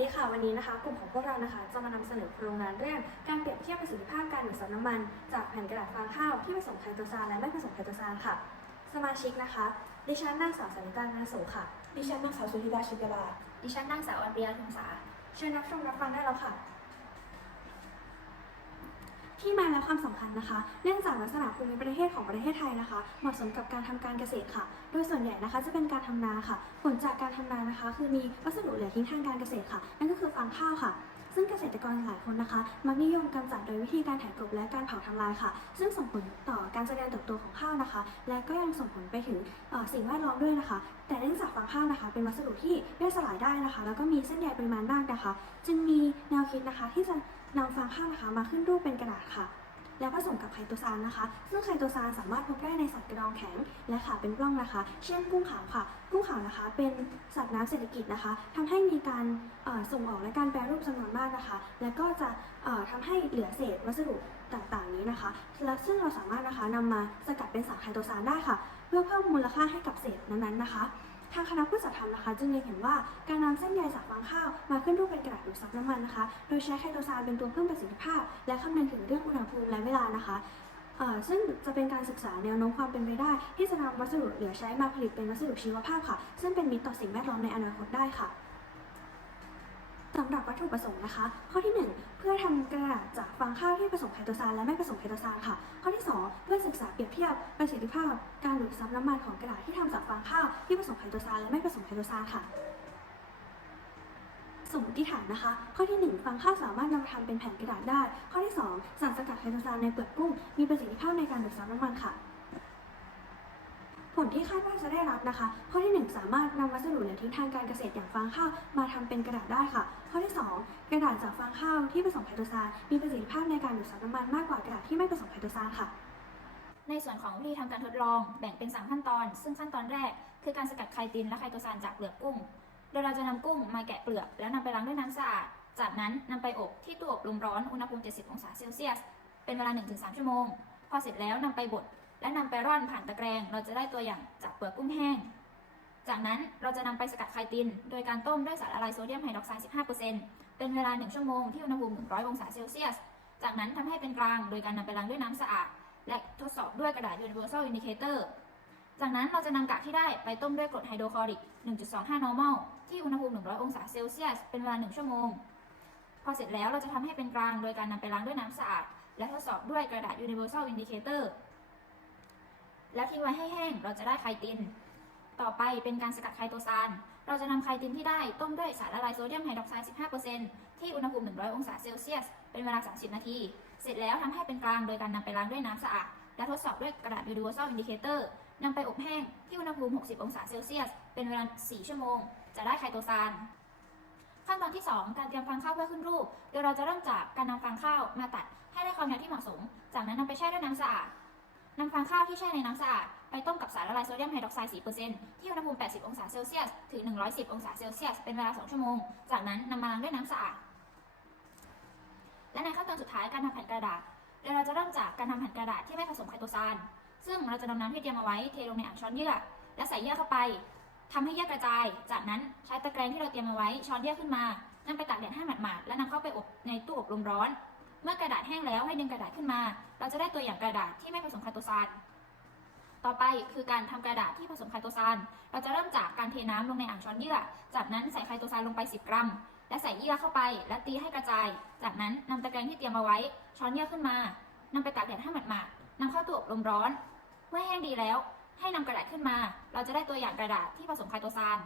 ดีค่ะวันนี้นะคะกลุ่มของพวกเรานะคะจะมานำเสนอโครงงานเรื่องการเปรียบเทียบประสิทธิภาพการดูดซับน้ำมัน จากแผ่นกระดาษฟางข้าวที่ผสมไคโตซานและไม่ผสมไคโตซานค่ะ สมาชิกนะคะ ดิฉันนางสาวสันนิการนาโสค่ะ ดิฉันนางสาวสุธิดาชิตลาดิฉันนางสาวอันเปียทุงษาเชิญรับชมรับฟังได้แล้วค่ะ ที่มาและความสำคัญนะคะ เนื่องจากลักษณะภูมิประเทศของประเทศไทยนะคะ เหมาะสมกับการทำการเกษตรค่ะ โดยส่วนใหญ่นะคะจะเป็นการทำนาค่ะ ผลจากการทำนานะคะ คือมีวัสดุเหลือทิ้งทางการเกษตรค่ะ นั่นก็คือฟางข้าวค่ะ ซึ่งเกษตรกรหลายคนนะคะ มักนิยมกำจัดโดยวิธีการไถกลบและการเผาทำลายค่ะ ซึ่งส่งผลต่อการเจริญเติบโตของข้าวนะคะ และก็ยังส่งผลไปถึงเอ่อสิ่งแวดล้อมด้วยนะคะ แต่เนื่องจากฟางข้าวนะคะ เป็นวัสดุที่ย่อยสลายได้นะคะ แล้วก็มีเส้นใยปริมาณมากนะคะ จึงมีแนวคิดนะคะที่จะ นำฟางข้าวนะคะมาขึ้นรูปเป็นกระดาษค่ะ แล้วผสมกับไคโตซานนะคะ ซึ่งไคโตซานสามารถพบได้ในสัตว์กระดองแข็งและขาเป็นปล้องนะคะ เช่นกุ้งขาวค่ะ กุ้งขาวนะคะ เป็นสัตว์น้ำเศรษฐกิจนะคะทำให้มีการส่งออกและการแปรรูปจำนวนมากนะคะ และก็จะเอ่อทำให้เหลือเศษวัสดุต่างๆนี้นะคะ และซึ่งเราสามารถนะคะนำมาสกัดเป็นสารไคโตซานได้ค่ะ เพื่อเพิ่มมูลค่าให้กับเศษนั้นๆนะคะ ทางคณะผู้จัดทำนะคะ จึงเล็งเห็นว่าการนำเส้นใยจากฟางข้าวมาขึ้นรูปเป็นกระดาษดูดซับน้ำมันนะคะ โดยใช้ไคโตซานเป็นตัวเพิ่มประสิทธิภาพ และคำนึงถึงเรื่องอุณหภูมิและเวลานะคะซึ่งจะเป็นการศึกษาแนวโน้มความเป็นไปได้ ที่จะนำวัสดุเหลือใช้มาผลิตเป็นวัสดุชีวภาพค่ะ ซึ่งเป็นมิตรต่อสิ่งแวดล้อมในอนาคตได้ค่ะ สำหรับวัตถุประสงค์นะคะ ข้อที่ 1 เพื่อทำกระดาษจากฟางข้าวที่ผสมไคโตซานและไม่ผสมไคโตซานค่ะ ข้อที่ 2 เพื่อศึกษาเปรียบเทียบประสิทธิภาพ การดูดซับน้ำมันของกระดาษที่ทำจากฟางข้าวที่ผสมไคโตซานและไม่ผสมไคโตซานค่ะสมมติฐานนะคะ ข้อที่ 1ฟางข้าวสามารถนำมาทำเป็นแผ่นกระดาษได้ ข้อที่ 2 สารสกัดไคโตซานในเปลือกกุ้งมีประสิทธิภาพในการดูดซับน้ำมันค่ะ ผลที่คาดว่าจะได้รับนะคะ ข้อที่ 1 สามารถนำวัสดุเหลือทิ้งทางการเกษตรอย่างฟางข้าวมาทำเป็นกระดาษได้ค่ะ ข้อที่ 2 กระดาษจากฟางข้าวที่ผสมไคโตซานมีประสิทธิภาพในการดูดซับน้ำมันมากกว่ากระดาษที่ไม่ผสมไคโตซานค่ะ ในส่วนของวิธีทำการทดลองแบ่งเป็น 3 ขั้นตอน ซึ่งขั้นตอนแรก คือการสกัดไคตินและไคโตซานจากเปลือกกุ้ง โดยเราจะนำกุ้งมาแกะเปลือกแล้วนำไปล้างด้วยน้ำสะอาด จากนั้นนำไปอบที่ตู้อบลมร้อนอุณหภูมิ 70 องศาเซลเซียส เป็นเวลา 1-3 ชั่วโมง พอเสร็จแล้วนำไปบด และนำไปร่อนผ่านตะแกรง เราจะได้ตัวอย่างจากเปลือกกุ้งแห้ง จากนั้นเราจะนำไปสกัดไคติน โดยการต้มด้วยสารละลายโซเดียมไฮดรอกไซด์ 15%เป็นเวลา 1 ชั่วโมงที่อุณหภูมิ 100 องศาเซลเซียส จากนั้นทำให้เป็นกลางโดยการนำไปล้างด้วยน้ำสะอาด และทดสอบด้วยกระดาษ Universal Indicator จากนั้นเราจะนำกากที่ได้ไปต้มด้วยกรดไฮโดรคลอริก 1.25 normal ที่อุณหภูมิ 100 องศาเซลเซียส เป็นเวลา 1 ชั่วโมง พอเสร็จแล้วเราจะทำให้เป็นกลางโดยการนำไปล้างด้วยน้ำสะอาด และทดสอบด้วยกระดาษ Universal Indicator แล้วทิ้งไว้ให้แห้ง เราจะได้ไคติน ต่อไปเป็นการสกัดไคโตซาน เราจะนำไคตินที่ได้ต้มด้วยสารละลายโซเดียมไฮดรอกไซด์ 15%ที่อุณหภูมิ 100 องศาเซลเซียส เป็นเวลา 30 นาที เสร็จแล้วทำให้เป็นกลางโดยการนำไปล้างด้วยน้ำสะอาด และทดสอบด้วยกระดาษ Universal Indicator นำไปอบแห้งที่อุณหภูมิ 60 องศาเซลเซียส เป็นเวลา 4 ชั่วโมง จะได้ไคโตซานขั้นตอนที่ 2 การเตรียมฟางข้าวเพื่อขึ้นรูป โดยเราจะเริ่มจากการนำฟางข้าวมาตัดให้ได้ความยาวที่เหมาะสม จากนั้นนำไปแช่ด้วยน้ำสะอาด นำฟางข้าวที่แช่ในน้ำสะอาด ไปต้มกับสารละลายโซเดียมไฮดรอกไซด์ 4%ที่อุณหภูมิ 80 องศาเซลเซียส ถึง 110 องศาเซลเซียส เป็นเวลา 2 ชั่วโมง จากนั้นนำมาล้างด้วยน้ำสะอาด และในขั้นตอนสุดท้ายการทำแผ่นกระดาษโดยเราจะเริ่มจากการทำแผ่นกระดาษที่ไม่ผสมไคโตซาน ซึ่งเราจะนำน้ำที่เตรียมเอาไว้เทลงในอ่างช้อนเยื่อ และใส่เยื่อเข้าไปทำให้เยื่อกระจาย จากนั้นใช้ตะแกรงที่เราเตรียมเอาไว้ช้อนเยื่อขึ้นมานำไปตากแดดให้หมาดๆ และนำเข้าไปอบในตู้อบลมร้อน เมื่อกระดาษแห้งแล้วให้ดึงกระดาษขึ้นมา เราจะได้ตัวอย่างกระดาษที่ไม่ผสมไคโตซานต่อไปคือการทำกระดาษที่ผสมไคโตซาน เราจะเริ่มจากการเทน้ำลงในอ่างช้อนเยื่อ จากนั้นใส่ไคโตซานลงไป 10 กรัม และใส่เยื่อเข้าไป และตีให้กระจาย จากนั้นนำตะแกรงที่เตรียมเอาไว้ ช้อนเยื่อขึ้นมานำไปตากแดดให้หมาดๆนำเข้าตู้อบลมร้อน เมื่อแห้งดีแล้ว ให้นำกระดาษขึ้นมา เราจะได้ตัวอย่างกระดาษที่ผสมไคโตซาน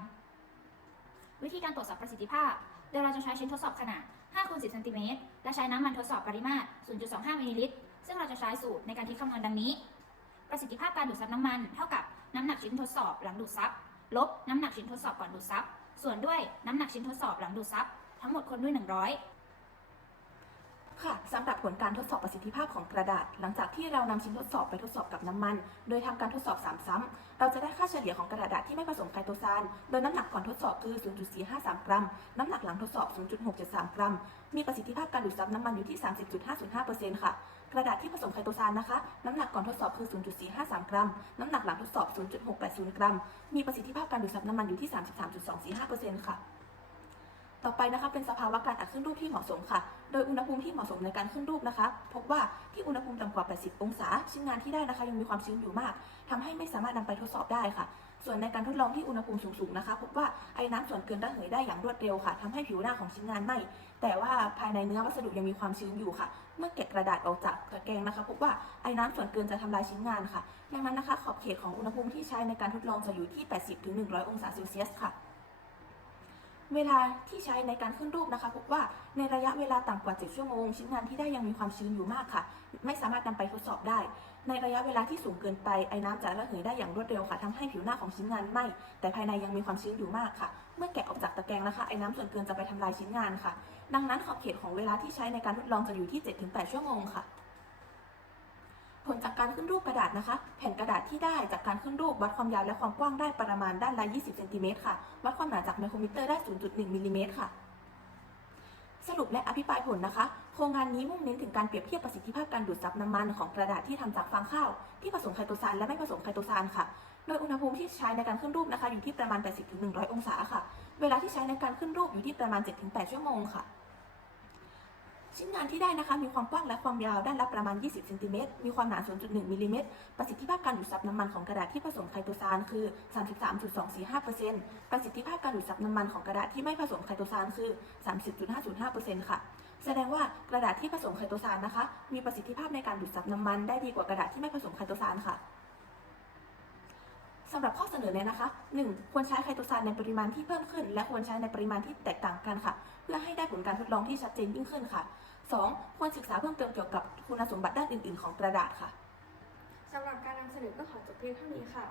วิธีการตรวจสอบประสิทธิภาพ โดยเราจะใช้ชิ้นทดสอบขนาด 5คูณ10เซนติเมตร และใช้น้ำมันทดสอบปริมาตร 0.25 มิลลิลิตร ซึ่งเราจะใช้สูตรในการคิดคำนวณดังนี้ ประสิทธิภาพการดูดซับน้ำมัน เท่ากับน้ำหนักชิ้นทดสอบหลังดูดซับ ลบน้ำหนักชิ้นทดสอบก่อนดูดซับ ส่วนด้วยน้ำหนักชิ้นทดสอบหลังดูดซับ ทั้งหมดคนด้วย 100 ค่ะสำหรับผลการทดสอบประสิทธิภาพของกระดาษ หลังจากที่เรานำชิ้นทดสอบไปทดสอบกับน้ำมัน โดยทำการทดสอบ 3 ซ้ำเราจะได้ค่าเฉลี่ยของกระดาษที่ไม่ผสมไคโตซาน โดยน้ำหนักก่อนทดสอบคือ 0.453 กรัม น้ำหนักหลังทดสอบ 0.673 กรัม มีประสิทธิภาพการดูดซับน้ำมันอยู่ที่ 30.505%ค่ะ กระดาษที่ผสมไคโตซานนะคะ น้ำหนักก่อนทดสอบคือ 0.453 กรัม น้ำหนักหลังทดสอบ 0.680 กรัม มีประสิทธิภาพการดูดซับน้ำมันอยู่ที่ 33.245%ค่ะ ต่อไปนะคะเป็นสภาวะการอัดขึ้นรูปที่เหมาะสมค่ะ โดยอุณหภูมิที่เหมาะสมในการขึ้นรูปนะคะ พบว่าที่อุณหภูมิต่ำกว่า 80 องศา ชิ้นงานที่ได้นะคะยังมีความชื้นอยู่มากทำให้ไม่สามารถนำไปทดสอบได้ค่ะ ส่วนในการทดลองที่อุณหภูมิสูงๆนะคะ พบว่าไอ้น้ำส่วนเกินระเหยได้อย่างรวดเร็วค่ะทำให้ผิวหน้าของชิ้นงานไหม้แต่ว่าภายในเนื้อวัสดุยังมีความชื้นอยู่ค่ะ เมื่อเก็บกระดาษออกจากตะแกรงนะคะ พบว่าไอ้น้ำส่วนเกินจะทำลายชิ้นงานค่ะดังนั้นนะคะขอบเขตของอุณหภูมิที่ใช้ในการทดลองจะอยู่ที่ 80-100 องศาเซลเซียสค่ะ เวลาที่ใช้ในการขึ้นรูปนะคะพบว่าในระยะเวลาต่ำกว่า 7 ชั่วโมง ชิ้นงานที่ได้ยังมีความชื้นอยู่มากค่ะ ไม่สามารถนำไปทดสอบได้ ในระยะเวลาที่สูงเกินไปไอ้น้ำจะระเหยได้อย่างรวดเร็วค่ะทำให้ผิวหน้าของชิ้นงานไหม้แต่ภายในยังมีความชื้นอยู่มากค่ะ เมื่อแกะออกจากตะแกรงนะคะไอ้น้ำส่วนเกินจะไปทำลายชิ้นงานค่ะ ดังนั้นขอบเขตของเวลาที่ใช้ในการทดลองจะอยู่ที่ 7-8 ชั่วโมงค่ะ ผลจากการขึ้นรูปกระดาษนะคะ แผ่นกระดาษที่ได้จากการขึ้นรูปวัดความยาวและความกว้างได้ประมาณด้านละ20เซนติเมตรค่ะ วัดความหนาจากไมโครมิเตอร์ได้ 0.1มิลลิเมตรค่ะ สรุปและอภิปรายผลนะคะ โครงงานนี้มุ่งเน้นถึงการเปรียบเทียบประสิทธิภาพการดูดซับน้ำมันของกระดาษที่ทำจากฟางข้าว ที่ผสมไคโตซานและไม่ผสมไคโตซานค่ะ โดยอุณหภูมิที่ใช้ในการขึ้นรูปนะคะ อยู่ที่ประมาณ 80-100 องศาค่ะ เวลาที่ใช้ในการขึ้นรูปอยู่ที่ประมาณ 7-8 ชั่วโมงค่ะ ชิ้นงานที่ได้นะคะมีความกว้างและความยาวด้านละประมาณ 20 เซนติเมตร มีความหนา 0.1 มิลลิเมตร ประสิทธิภาพการดูดซับน้ำมันของกระดาษที่ผสมไคโตซานคือ 33.245%ประสิทธิภาพการดูดซับน้ำมันของกระดาษที่ไม่ผสมไคโตซานคือ 30.505%ค่ะ แสดงว่ากระดาษที่ผสมไคโตซานนะคะ มีประสิทธิภาพในการดูดซับน้ำมันได้ดีกว่ากระดาษที่ไม่ผสมไคโตซานค่ะ สำหรับข้อเสนอแนะนะคะ 1. ควรใช้ไคโตซานในปริมาณที่เพิ่มขึ้น และควรใช้ในปริมาณที่แตกต่างกันค่ะ เพื่อให้ได้ผลการทดลองที่ชัดเจนยิ่งขึ้นค่ะ 2. ควรศึกษาเพิ่มเติมเกี่ยวกับคุณสมบัติด้านอื่น ๆ ของกระดาษค่ะสำหรับการนำเสนอก็ขอจบเพียงเท่านี้ค่ะ